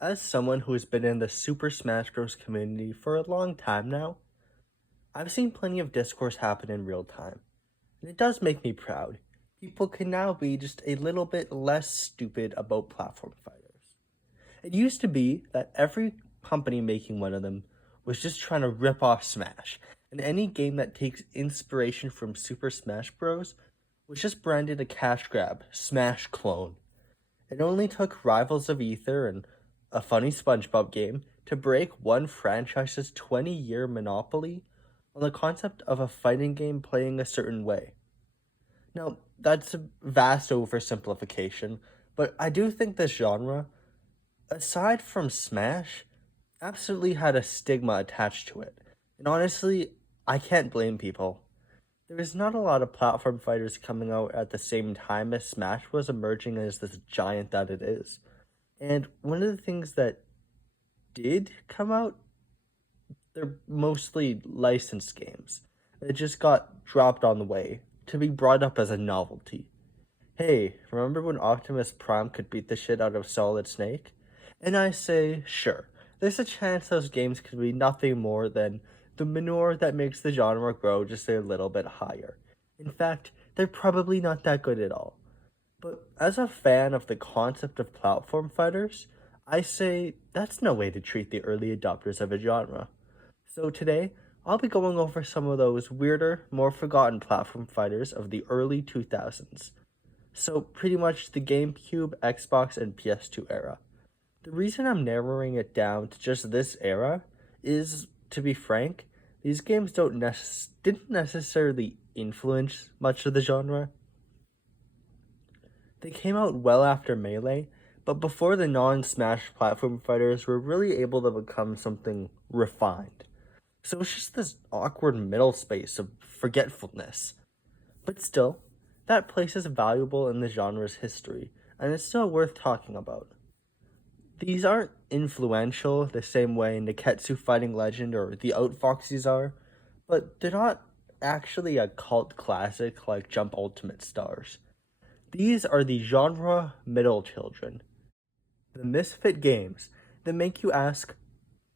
As someone who has been in the Super Smash Bros. Community for a long time now, I've seen plenty of discourse happen in real time, and it does make me proud. People can now be just a little bit less stupid about platform fighters. It used to be that every company making one of them was just trying to rip off Smash, and any game that takes inspiration from Super Smash Bros. Was just branded a cash grab, Smash clone. It only took Rivals of Ether and a funny SpongeBob game to break one franchise's 20-year monopoly on the concept of a fighting game playing a certain way. Now, that's a vast oversimplification, but I do think this genre, aside from Smash, absolutely had a stigma attached to it. And honestly, I can't blame people. There is not a lot of platform fighters coming out at the same time as Smash was emerging as this giant that it is. And one of the things that did come out, they're mostly licensed games that just got dropped on the way to be brought up as a novelty. Hey, remember when Optimus Prime could beat the shit out of Solid Snake? And I say, sure, there's a chance those games could be nothing more than the manure that makes the genre grow just a little bit higher. In fact, they're probably not that good at all. But as a fan of the concept of platform fighters, I say that's no way to treat the early adopters of a genre. So today, I'll be going over some of those weirder, more forgotten platform fighters of the early 2000s. So pretty much the GameCube, Xbox, and PS2 era. The reason I'm narrowing it down to just this era is, to be frank, these games didn't necessarily influence much of the genre. They came out well after Melee, but before the non-Smash platform fighters were really able to become something refined. So it's just this awkward middle space of forgetfulness. But still, that place is valuable in the genre's history, and it's still worth talking about. These aren't influential the same way Neketsu Fighting Legend or the Outfoxies are, but they're not actually a cult classic like Jump Ultimate Stars. These are the genre middle children, the misfit games that make you ask,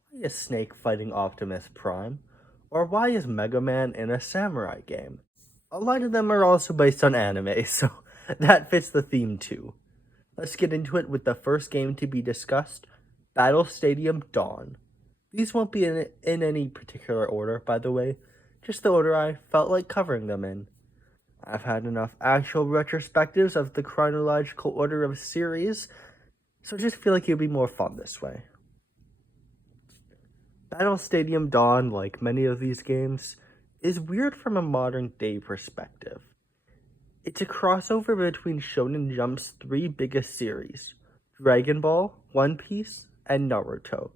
why is Snake fighting Optimus Prime? Or why is Mega Man in a samurai game? A lot of them are also based on anime, so that fits the theme too. Let's get into it with the first game to be discussed, Battle Stadium D.O.N. These won't be in any particular order, by the way, just the order I felt like covering them in. I've had enough actual retrospectives of the chronological order of series, so I just feel like it'd be more fun this way. Battle Stadium D.O.N, like many of these games, is weird from a modern day perspective. It's a crossover between Shonen Jump's three biggest series, Dragon Ball, One Piece, and Naruto,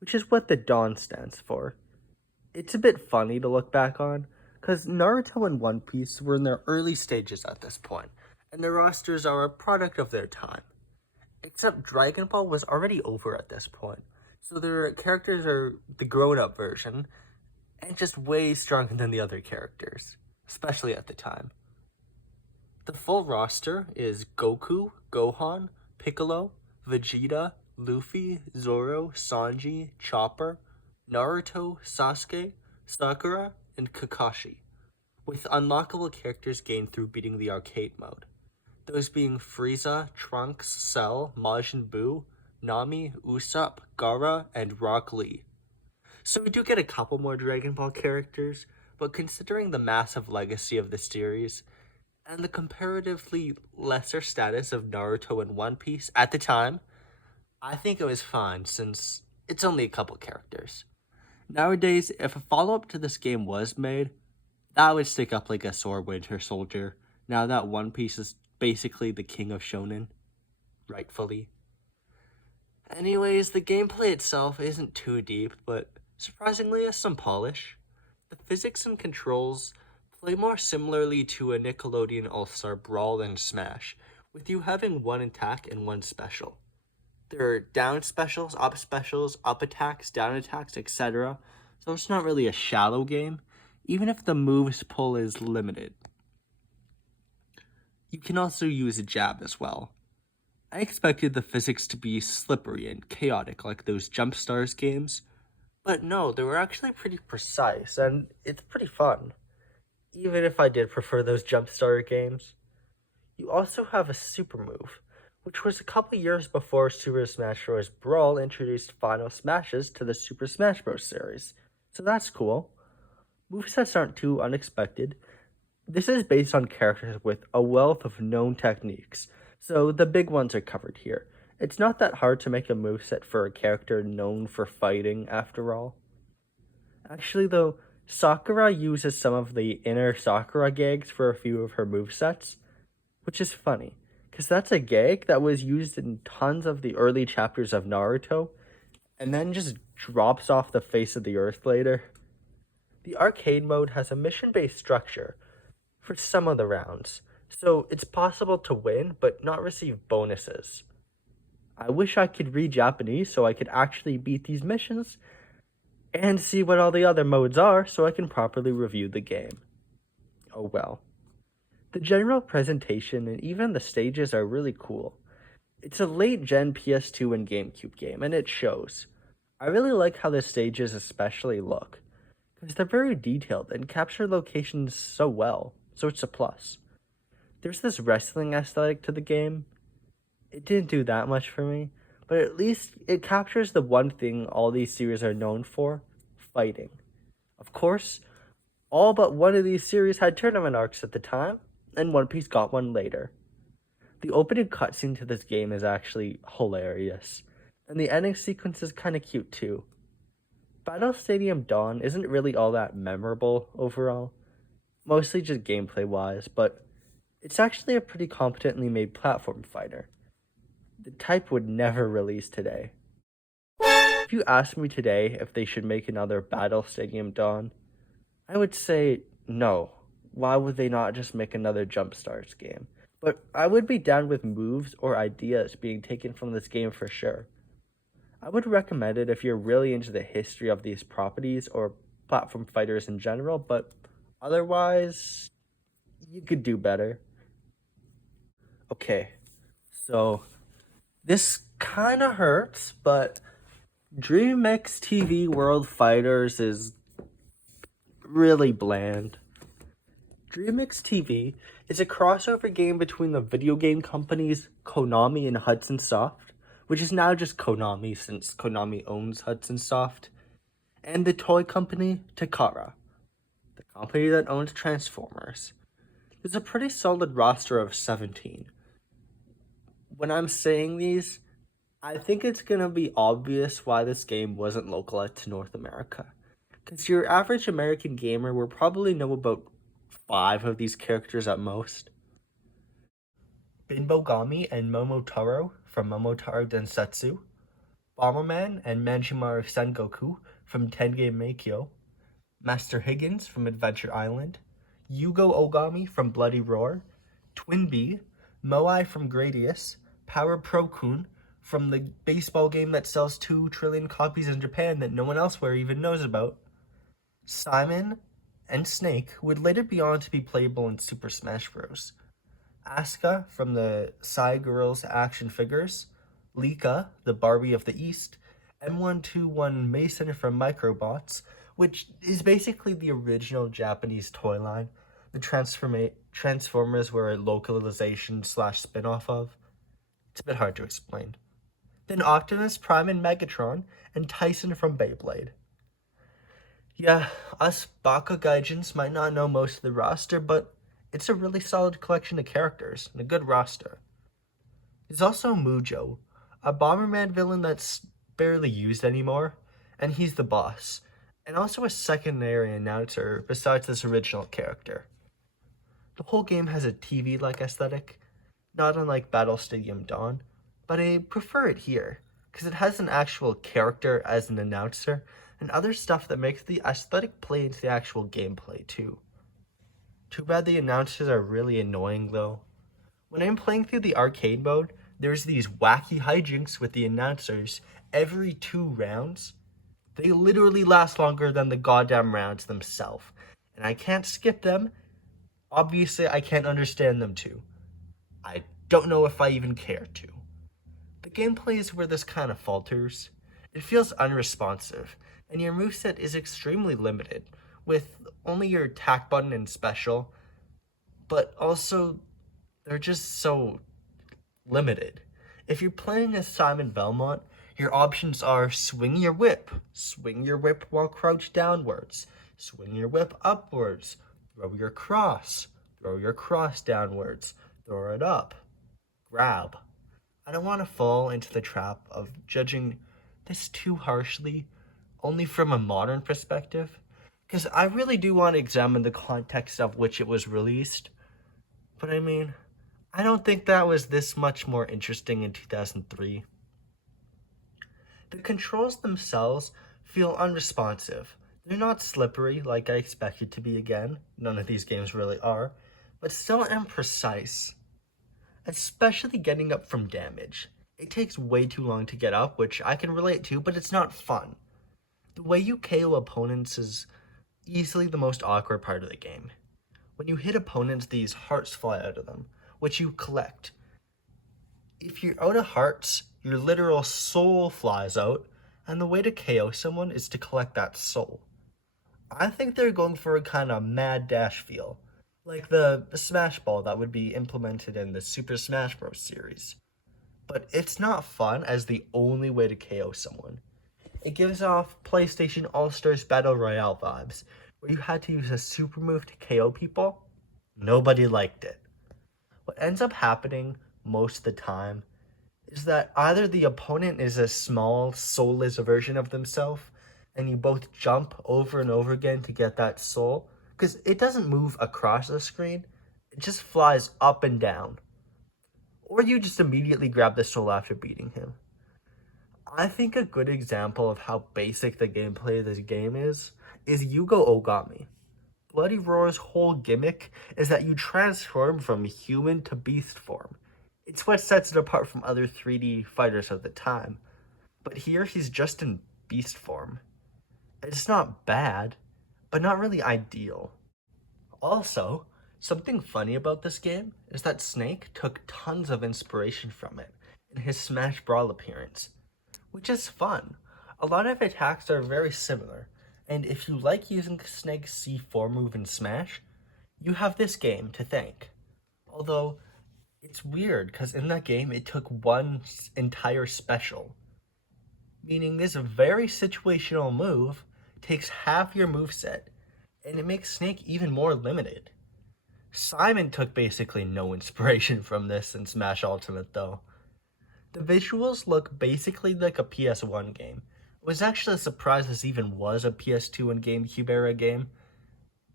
which is what the D.O.N stands for. It's a bit funny to look back on, because Naruto and One Piece were in their early stages at this point, and their rosters are a product of their time. Except Dragon Ball was already over at this point, so their characters are the grown-up version, and just way stronger than the other characters, especially at the time. The full roster is Goku, Gohan, Piccolo, Vegeta, Luffy, Zoro, Sanji, Chopper, Naruto, Sasuke, Sakura, and Kakashi, with unlockable characters gained through beating the arcade mode. Those being Frieza, Trunks, Cell, Majin Buu, Nami, Usopp, Gaara, and Rock Lee. So we do get a couple more Dragon Ball characters, but considering the massive legacy of the series, and the comparatively lesser status of Naruto and One Piece at the time, I think it was fine since it's only a couple characters. Nowadays, if a follow-up to this game was made, that would stick up like a sore winter soldier, now that One Piece is basically the king of shonen, rightfully. Anyways, the gameplay itself isn't too deep, but surprisingly has some polish. The physics and controls play more similarly to a Nickelodeon All-Star Brawl than Smash, with you having one attack and one special. There are down specials, up attacks, down attacks, etc. So it's not really a shallow game, even if the moves pull is limited. You can also use a jab as well. I expected the physics to be slippery and chaotic like those Jump Stars games, but no, they were actually pretty precise, and it's pretty fun, even if I did prefer those Jump Star games. You also have a super move, which was a couple years before Super Smash Bros. Brawl introduced Final Smashes to the Super Smash Bros. Series, so that's cool. Movesets aren't too unexpected. This is based on characters with a wealth of known techniques, so the big ones are covered here. It's not that hard to make a moveset for a character known for fighting, after all. Actually, though, Sakura uses some of the inner Sakura gags for a few of her movesets, which is funny, because that's a gag that was used in tons of the early chapters of Naruto, and then just drops off the face of the earth later. The arcade mode has a mission based structure for some of the rounds, so it's possible to win but not receive bonuses. I wish I could read Japanese so I could actually beat these missions and see what all the other modes are so I can properly review the game. Oh well. The general presentation and even the stages are really cool. It's a late gen PS2 and GameCube game, and it shows. I really like how the stages especially look, because they're very detailed and capture locations so well, so it's a plus. There's this wrestling aesthetic to the game. It didn't do that much for me, but at least it captures the one thing all these series are known for: fighting. Of course, all but one of these series had tournament arcs at the time, and One Piece got one later. The opening cutscene to this game is actually hilarious, and the ending sequence is kinda cute too. Battle Stadium Dawn isn't really all that memorable overall, mostly just gameplay wise, but it's actually a pretty competently made platform fighter. The type would never release today. If you asked me today if they should make another Battle Stadium Dawn, I would say no. Why would they not just make another Jump Stars game? But I would be down with moves or ideas being taken from this game for sure. I would recommend it if you're really into the history of these properties or platform fighters in general, but otherwise, you could do better. Okay, so this kind of hurts, but DreamMix TV World Fighters is really bland. DreamMix TV is a crossover game between the video game companies Konami and Hudson Soft, which is now just Konami since Konami owns Hudson Soft, and the toy company Takara, the company that owns Transformers. There's a pretty solid roster of 17. When I'm saying these, I think it's gonna be obvious why this game wasn't localized to North America. Because your average American gamer will probably know about 5 of these characters at most. Binbogami and Momotaro from Momotaro Densetsu, Bomberman and Manjimaru Sengoku from Tengen Meikyo, Master Higgins from Adventure Island, Yugo Ogami from Bloody Roar, Twinbee, Moai from Gradius, Power Pro-kun from the baseball game that sells 2 trillion copies in Japan that no one elsewhere even knows about, Simon and Snake would later be on to be playable in Super Smash Bros. Asuka from the Psy Girls action figures, Lika, the Barbie of the East, M121 Mason from Microbots, which is basically the original Japanese toy line the Transformers were a localization slash spin-off of. It's a bit hard to explain. Then Optimus Prime and Megatron, and Tyson from Beyblade. Yeah, us Baka Gaijins might not know most of the roster, but it's a really solid collection of characters and a good roster. There's also Mujo, a Bomberman villain that's barely used anymore, and he's the boss, and also a secondary announcer besides this original character. The whole game has a TV-like aesthetic, not unlike Battle Stadium Dawn, but I prefer it here, because it has an actual character as an announcer, and other stuff that makes the aesthetic play into the actual gameplay too. Too bad the announcers are really annoying though. When I'm playing through the arcade mode, there's these wacky hijinks with the announcers every 2 rounds. They literally last longer than the goddamn rounds themselves, and I can't skip them. Obviously, I can't understand them too. I don't know if I even care to. The gameplay is where this kind of falters. It feels unresponsive, and your moveset is extremely limited, with only your attack button and special, but also they're just so limited. If you're playing as Simon Belmont, your options are swing your whip while crouched downwards, swing your whip upwards, throw your cross downwards, throw it up, grab. I don't want to fall into the trap of judging this too harshly, only from a modern perspective, because I really do want to examine the context of which it was released. But I mean, I don't think that was this much more interesting in 2003. The controls themselves feel unresponsive. They're not slippery like I expected to be again. None of these games really are, but still imprecise. Especially getting up from damage. It takes way too long to get up, which I can relate to, but it's not fun. The way you KO opponents is easily the most awkward part of the game. When you hit opponents, these hearts fly out of them, which you collect. If you're out of hearts, your literal soul flies out, and the way to KO someone is to collect that soul. I think they're going for a kind of mad dash feel, like the Smash Ball that would be implemented in the Super Smash Bros. Series. But it's not fun as the only way to KO someone. It gives off PlayStation All-Stars Battle Royale vibes, where you had to use a super move to KO people. Nobody liked it. What ends up happening most of the time is that either the opponent is a small, soulless version of themselves, and you both jump over and over again to get that soul, because it doesn't move across the screen, it just flies up and down. Or you just immediately grab the soul after beating him. I think a good example of how basic the gameplay of this game is Yugo Ogami. Bloody Roar's whole gimmick is that you transform from human to beast form. It's what sets it apart from other 3D fighters of the time. But here he's just in beast form. It's not bad, but not really ideal. Also, something funny about this game is that Snake took tons of inspiration from it in his Smash Brawl appearance, which is fun. A lot of attacks are very similar, and if you like using Snake's C4 move in Smash, you have this game to thank. Although, it's weird because in that game it took one entire special, meaning this very situational move takes half your moveset, and it makes Snake even more limited. Simon took basically no inspiration from this in Smash Ultimate though. The visuals look basically like a PS1 game. I was actually surprised this even was a PS2 and GameCube era game,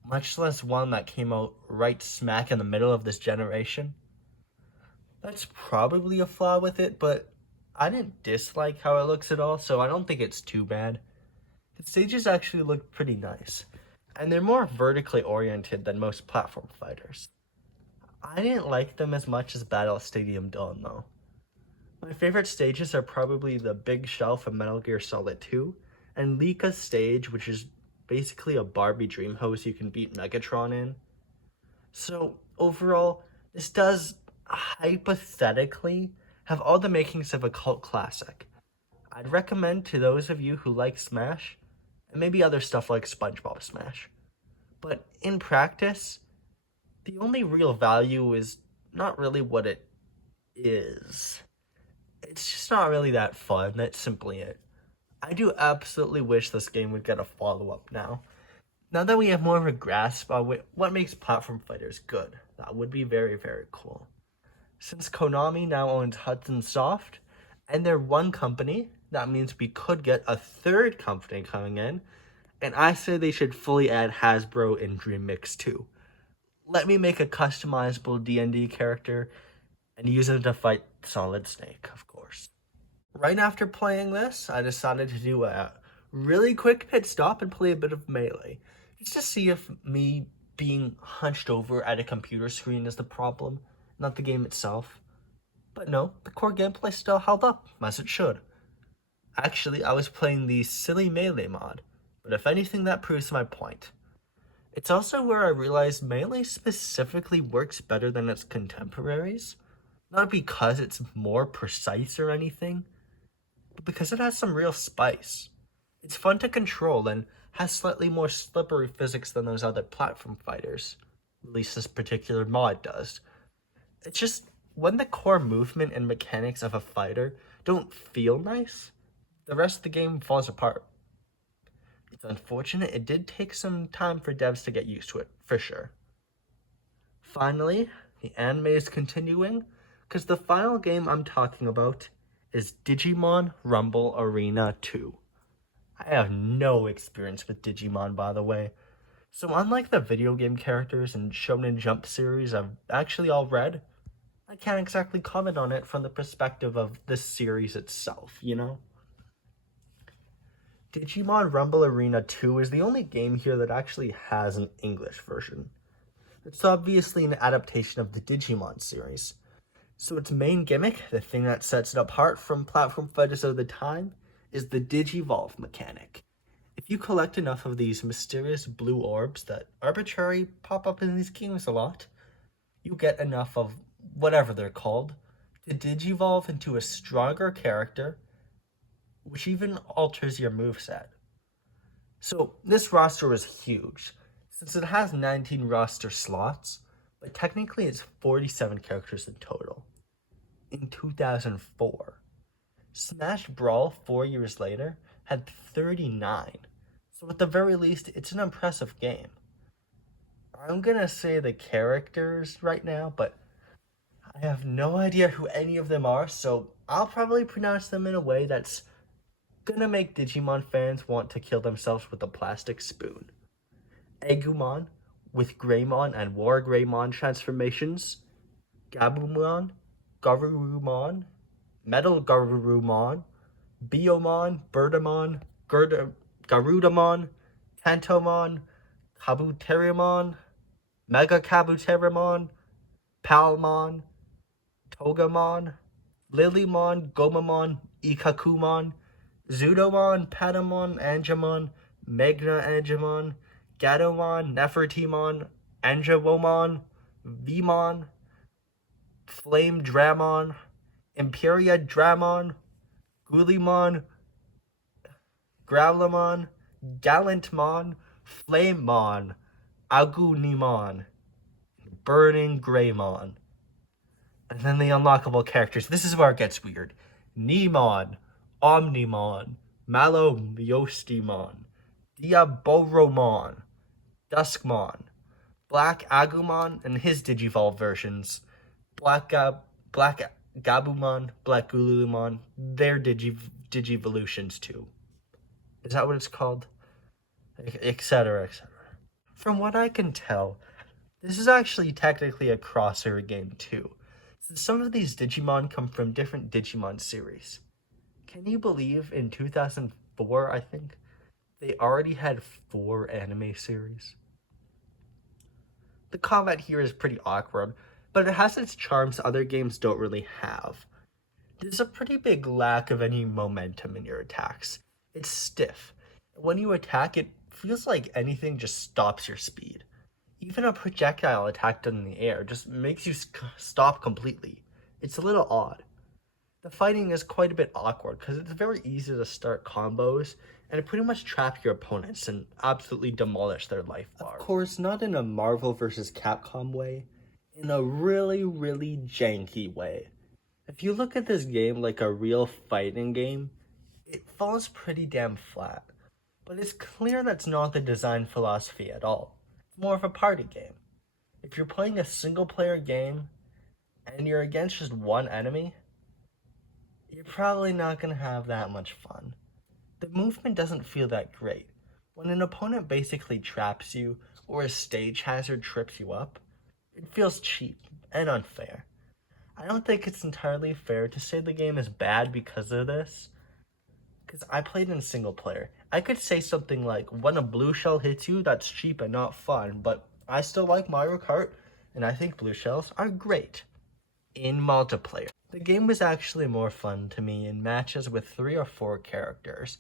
much less one that came out right smack in the middle of this generation. That's probably a flaw with it, but I didn't dislike how it looks at all, so I don't think it's too bad. The stages actually look pretty nice, and they're more vertically oriented than most platform fighters. I didn't like them as much as Battle Stadium D.O.N. though. My favorite stages are probably the Big Shell from Metal Gear Solid 2, and Lika's stage, which is basically a Barbie dream house you can beat Megatron in. So, overall, this does hypothetically have all the makings of a cult classic. I'd recommend to those of you who like Smash, and maybe other stuff like SpongeBob Smash. But in practice, the only real value is not really what it is. It's just not really that fun, that's simply it. I do absolutely wish this game would get a follow-up now. Now that we have more of a grasp on what makes platform fighters good, that would be very, very cool. Since Konami now owns Hudson Soft, and they're one company, that means we could get a third company coming in, and I say they should fully add Hasbro and DreamMix too. Let me make a customizable D&D character and use them to fight Solid Snake, of course. Right after playing this, I decided to do a really quick pit stop and play a bit of Melee, just to see if me being hunched over at a computer screen is the problem, not the game itself. But no, the core gameplay still held up, as it should. Actually, I was playing the silly Melee mod, but if anything that proves my point. It's also where I realized Melee specifically works better than its contemporaries. Not because it's more precise or anything, but because it has some real spice. It's fun to control and has slightly more slippery physics than those other platform fighters. At least this particular mod does. It's just when the core movement and mechanics of a fighter don't feel nice, the rest of the game falls apart. It's unfortunate it did take some time for devs to get used to it, for sure. Finally, the anime is continuing, because the final game I'm talking about is Digimon Rumble Arena 2. I have no experience with Digimon, by the way, so unlike the video game characters and Shonen Jump series I've actually all read, I can't exactly comment on it from the perspective of the series itself, you know? Digimon Rumble Arena 2 is the only game here that actually has an English version. It's obviously an adaptation of the Digimon series. So its main gimmick, the thing that sets it apart from platform fighters of the time, is the Digivolve mechanic. If you collect enough of these mysterious blue orbs that arbitrarily pop up in these games a lot, you get enough of whatever they're called to Digivolve into a stronger character, which even alters your moveset. So this roster is huge, since it has 19 roster slots, but technically it's 47 characters in total. In 2004, Smash Brawl 4 years later had 39, so at the very least it's an impressive game. I'm gonna say the characters right now, but I have no idea who any of them are, so I'll probably pronounce them in a way that's gonna make Digimon fans want to kill themselves with a plastic spoon. Agumon, with Greymon and War Greymon transformations, Gabumon, Garurumon, Metal Garurumon, Biomon, Birdamon, Garudamon, Tantomon, Kabuterimon, Mega Kabuterimon, Palmon, Togamon, Lilymon, Gomamon, Ikakumon, Zudomon, Patamon, Angemon, Magna Angemon, Gatomon, Nefertimon, Angewomon, Vemon, Flame Dramon, Imperia Dramon, Gulimon, Growlimon, Gallantmon, Flamemon, Agunimon, Burning Greymon. And then the unlockable characters. This is where it gets weird. Nemon, Omnimon, Malomyostimon, Diaboromon, Duskmon, Black Agumon and his Digivolve versions, Black Gabumon, Black Gulumon, their Digivolutions too. Is that what it's called? Etc. etc. From what I can tell, this is actually technically a crossover game too, since some of these Digimon come from different Digimon series. Can you believe in 2004, I think, they already had 4 anime series? The combat here is pretty awkward, but it has its charms other games don't really have. There's a pretty big lack of any momentum in your attacks. It's stiff. When you attack, it feels like anything just stops your speed. Even a projectile attack done in the air just makes you stop completely. It's a little odd. The fighting is quite a bit awkward because it's very easy to start combos and pretty much trap your opponents and absolutely demolish their life bar. Of course, not in a Marvel vs. Capcom way, in a really, really janky way. If you look at this game like a real fighting game, it falls pretty damn flat. But it's clear that's not the design philosophy at all. It's more of a party game. If you're playing a single player game and you're against just one enemy, you're probably not going to have that much fun. The movement doesn't feel that great. When an opponent basically traps you or a stage hazard trips you up, it feels cheap and unfair. I don't think it's entirely fair to say the game is bad because of this, because I played in single player. I could say something like, when a blue shell hits you, that's cheap and not fun, but I still like Mario Kart, and I think blue shells are great. In multiplayer, the game was actually more fun to me in matches with 3 or 4 characters,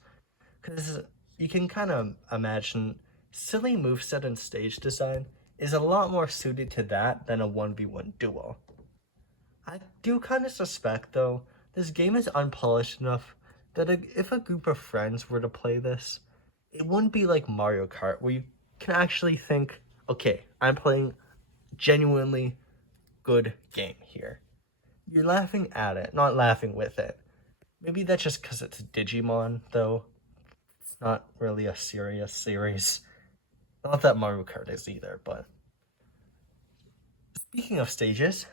because you can kind of imagine silly moveset and stage design is a lot more suited to that than a 1v1 duel. I do kind of suspect, though, this game is unpolished enough that if a group of friends were to play this, it wouldn't be like Mario Kart, where you can actually think, okay, I'm playing genuinely good game here. You're laughing at it, not laughing with it. Maybe that's just because it's Digimon, though. It's not really a serious series. Not that Mario Kart is either, but speaking of stages,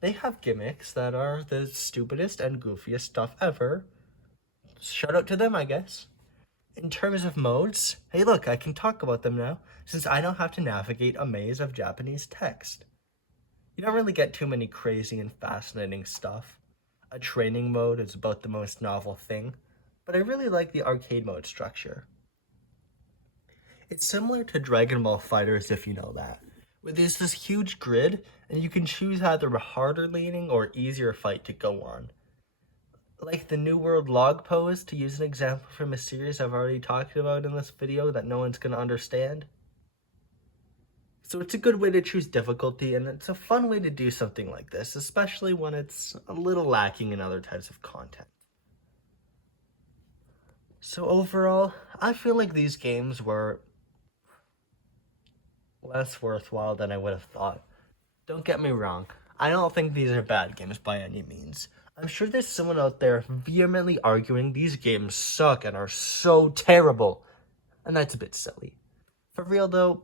they have gimmicks that are the stupidest and goofiest stuff ever. Shout out to them, I guess. In terms of modes, hey look, I can talk about them now, since I don't have to navigate a maze of Japanese text. You don't really get too many crazy and fascinating stuff. A training mode is about the most novel thing, but I really like the arcade mode structure. It's similar to Dragon Ball FighterZ if you know that, where there's this huge grid and you can choose either a harder leaning or easier fight to go on. Like the New World log pose, to use an example from a series I've already talked about in this video that no one's gonna understand. So it's a good way to choose difficulty, and it's a fun way to do something like this, especially when it's a little lacking in other types of content. So overall, I feel like these games were less worthwhile than I would have thought. Don't get me wrong, I don't think these are bad games by any means. I'm sure there's someone out there vehemently arguing these games suck and are so terrible, and that's a bit silly. For real though,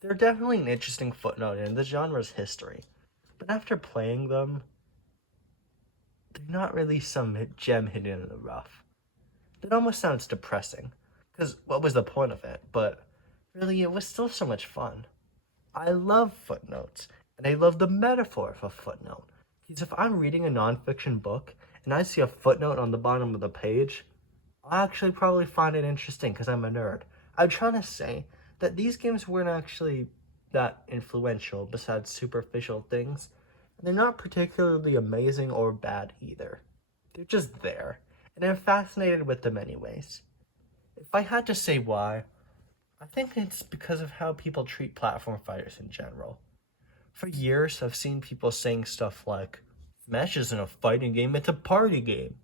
they're definitely an interesting footnote in the genre's history, but after playing them, they're not really some gem hidden in the rough. It almost sounds depressing, because what was the point of it? But really, it was still so much fun. I love footnotes, and I love the metaphor of a footnote. Because if I'm reading a nonfiction book and I see a footnote on the bottom of the page, I'll actually probably find it interesting because I'm a nerd. I'm trying to say that these games weren't actually that influential besides superficial things, and they're not particularly amazing or bad either. They're just there, and I'm fascinated with them anyways. If I had to say why, I think it's because of how people treat platform fighters in general. For years, I've seen people saying stuff like, Smash isn't a fighting game, it's a party game.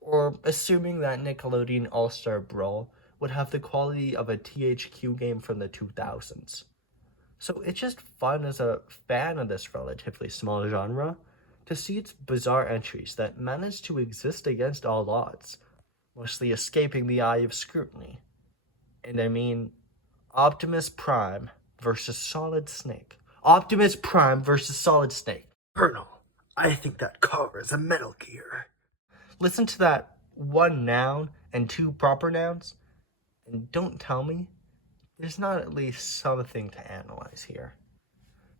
Or assuming that Nickelodeon All-Star Brawl would have the quality of a THQ game from the 2000s. So it's just fun as a fan of this relatively small genre to see its bizarre entries that manage to exist against all odds, mostly escaping the eye of scrutiny. And I mean, Optimus Prime versus Solid Snake. Optimus Prime versus Solid Snake. Colonel, I think that car is a Metal Gear. Listen to that one noun and two proper nouns, and don't tell me there's not at least something to analyze here.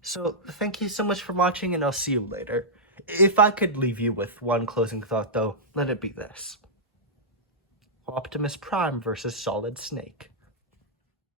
So, thank you so much for watching, and I'll see you later. If I could leave you with one closing thought, though, let it be this. Optimus Prime versus Solid Snake.